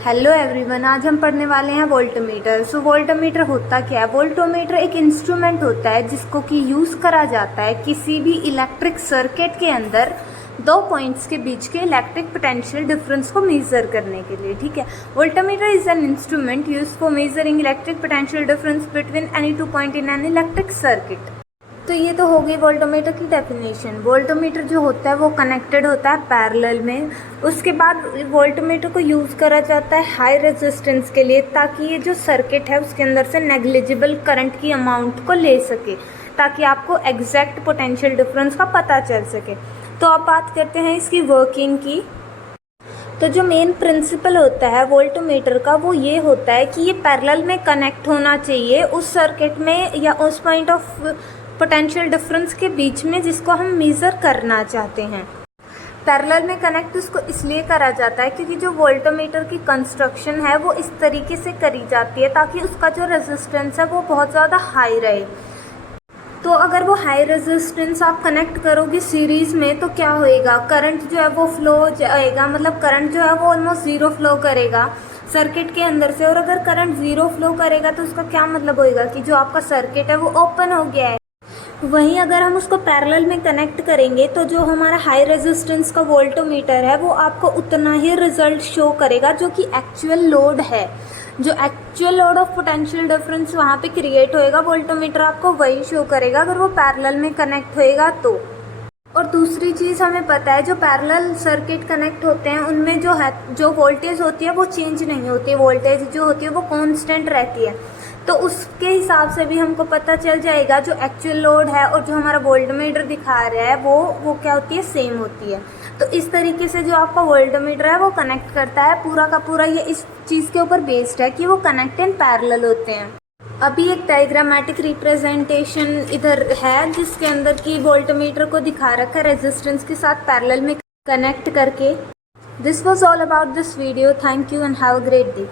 Hello everyone, आज हम पढ़ने वाले हैं वोल्टमीटर। वोल्टमीटर होता क्या है? वोल्टमीटर एक इंस्ट्रूमेंट होता है जिसको कि यूज़ करा जाता है किसी भी इलेक्ट्रिक सर्किट के अंदर दो पॉइंट्स के बीच के इलेक्ट्रिक पोटेंशियल डिफरेंस को मेज़र करने के लिए। ठीक है, voltmeter is an instrument use for measuring electric potential difference between any two point in an electric circuit. तो ये तो हो गई वोल्टमीटर की डेफिनेशन। वोल्टमीटर जो होता है वो कनेक्टेड होता है पैरेलल में। उसके बाद वोल्टमीटर को यूज़ करा जाता है हाई रेजिस्टेंस के लिए, ताकि ये जो सर्किट है उसके अंदर से नेग्लिजिबल करंट की अमाउंट को ले सके, ताकि आपको एग्जैक्ट पोटेंशियल डिफरेंस का पता चल सके। तो अब बात करते हैं इसकी वर्किंग की। तो जो मेन प्रिंसिपल होता है वोल्टमीटर का वो ये होता है कि ये पैरेलल में कनेक्ट होना चाहिए उस सर्किट में या उस पॉइंट ऑफ पोटेंशियल डिफरेंस के बीच में जिसको हम मेज़र करना चाहते हैं। पैरेलल में कनेक्ट उसको इसलिए करा जाता है क्योंकि जो वोल्टमीटर की कंस्ट्रक्शन है वो इस तरीके से करी जाती है ताकि उसका जो रेजिस्टेंस है वो बहुत ज़्यादा हाई रहे। तो अगर वो हाई रेजिस्टेंस आप कनेक्ट करोगे सीरीज़ में तो क्या होएगा, करंट जो है वो फ्लो जाएगा, मतलब करंट जो है वो ऑलमोस्ट ज़ीरो फ्लो करेगा सर्किट के अंदर से। और अगर करंट ज़ीरो फ्लो करेगा तो उसका क्या मतलब होएगा कि जो आपका सर्किट है वो ओपन हो गया है। वहीं अगर हम उसको पैरेलल में कनेक्ट करेंगे तो जो हमारा हाई रेजिस्टेंस का वोल्टमीटर है वो आपको उतना ही रिजल्ट शो करेगा जो कि एक्चुअल लोड है। जो actual load of potential difference वहाँ पे क्रिएट होएगा वोल्टमीटर आपको वही शो करेगा अगर वो पैरेलल में कनेक्ट होएगा तो। और दूसरी चीज़ हमें पता है जो पैरेलल सर्किट कनेक्ट होते हैं उनमें जो वोल्टेज होती है वो चेंज नहीं होती है। वोल्टेज जो होती है वो कांस्टेंट रहती है। तो उसके हिसाब से भी हमको पता चल जाएगा जो एक्चुअल लोड है और जो हमारा वोल्टमीटर दिखा रहा है वो क्या होती है, सेम होती है। तो इस तरीके से जो आपका वोल्टमीटर है वो कनेक्ट करता है। पूरा का पूरा ये इस चीज़ के ऊपर बेस्ड है कि वो कनेक्ट इन पैरेलल होते हैं। अभी एक डायग्रामेटिक रिप्रेजेंटेशन इधर है जिसके अंदर की वोल्टमीटर को दिखा रखा है रेजिस्टेंस के साथ पैरेलल में कनेक्ट करके। This was all about this video. Thank you and have a great day.